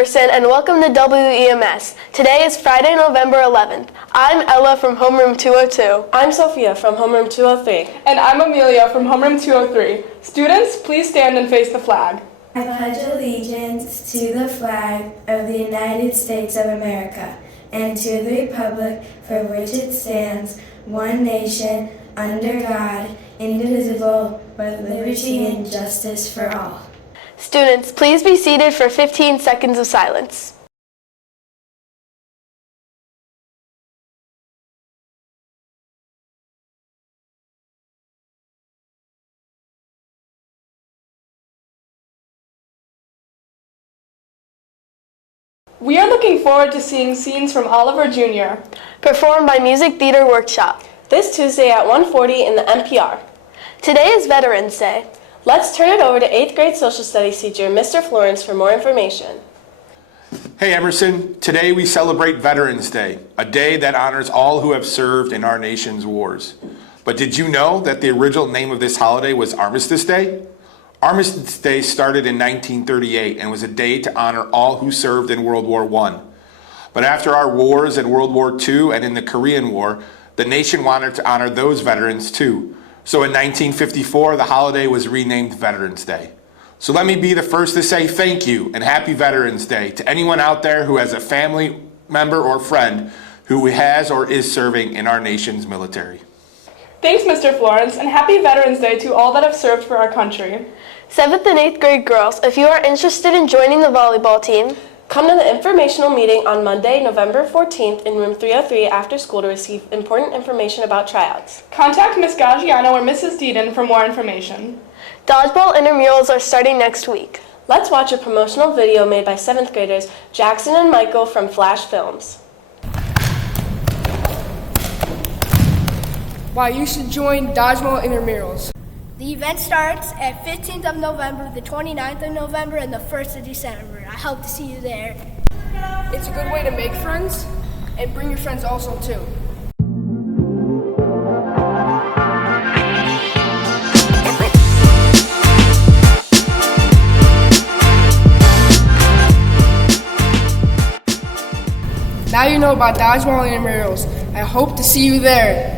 Emerson, and welcome to WEMS. Today is Friday, November 11th. I'm Ella from Homeroom 202. I'm Sophia from Homeroom 203. And I'm Amelia from Homeroom 203. Students, please stand and face the flag. I pledge allegiance to the flag of the United States of America and to the republic for which it stands, one nation, under God, indivisible, with liberty and justice for all. Students, please be seated for 15 seconds of silence. We are looking forward to seeing scenes from Oliver Jr. Performed by Music Theater Workshop. This Tuesday at 1:40 in the NPR. Today is Veterans Day. Let's turn it over to 8th grade social studies teacher, Mr. Florence, for more information. Hey Emerson, today we celebrate Veterans Day, a day that honors all who have served in our nation's wars. But did you know that the original name of this holiday was Armistice Day? Armistice Day started in 1938 and was a day to honor all who served in World War I. But after our wars in World War II and in the Korean War, the nation wanted to honor those veterans too. So in 1954, the holiday was renamed Veterans Day. So let me be the first to say thank you and happy Veterans Day to anyone out there who has a family member or friend who has or is serving in our nation's military. Thanks, Mr. Florence, and happy Veterans Day to all that have served for our country. 7th and 8th grade girls, if you are interested in joining the volleyball team, come to the informational meeting on Monday, November 14th in room 303 after school to receive important information about tryouts. Contact Ms. Gaggiano or Mrs. Deedon for more information. Dodgeball Intramurals are starting next week. Let's watch a promotional video made by 7th graders Jackson and Michael from Flash Films. Why you should join Dodgeball Intramurals. The event starts at 15th of November, the 29th of November, and the 1st of December. I hope to see you there. It's a good way to make friends and bring your friends also too. Now you know about Dodgeball Intramurals. I hope to see you there.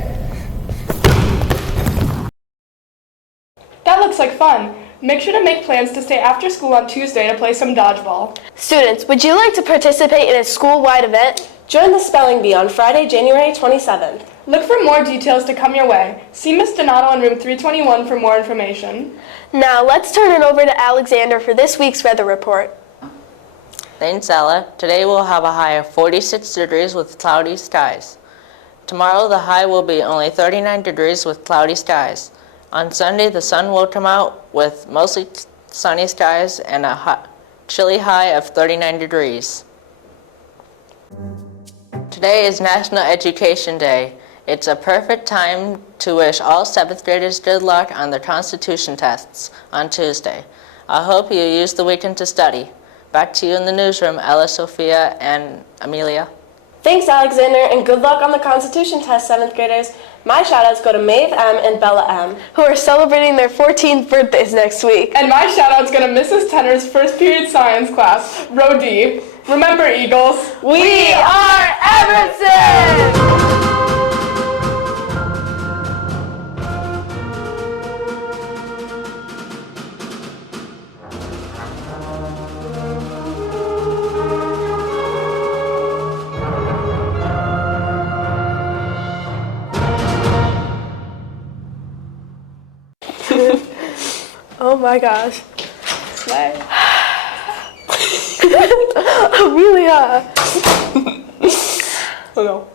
That looks like fun. Make sure to make plans to stay after school on Tuesday to play some dodgeball. Students, would you like to participate in a school-wide event? Join the spelling bee on Friday, January 27th. Look for more details to come your way. See Ms. Donato in room 321 for more information. Now, let's turn it over to Alexander for this week's weather report. Thanks, Ella. Today we'll have a high of 46 degrees with cloudy skies. Tomorrow the high will be only 39 degrees with cloudy skies. On Sunday, the sun will come out with mostly sunny skies and a chilly high of 39 degrees. Today is National Education Day. It's a perfect time to wish all 7th graders good luck on their Constitution tests on Tuesday. I hope you use the weekend to study. Back to you in the newsroom, Ella, Sophia, and Amelia. Thanks, Alexander, and good luck on the Constitution test, 7th graders. My shoutouts go to Maeve M. and Bella M., who are celebrating their 14th birthdays next week. And my shoutouts go to Mrs. Tenner's first period science class, Row D. Remember, Eagles, we are Emerson! Oh my gosh. Slay. Amelia! Oh no.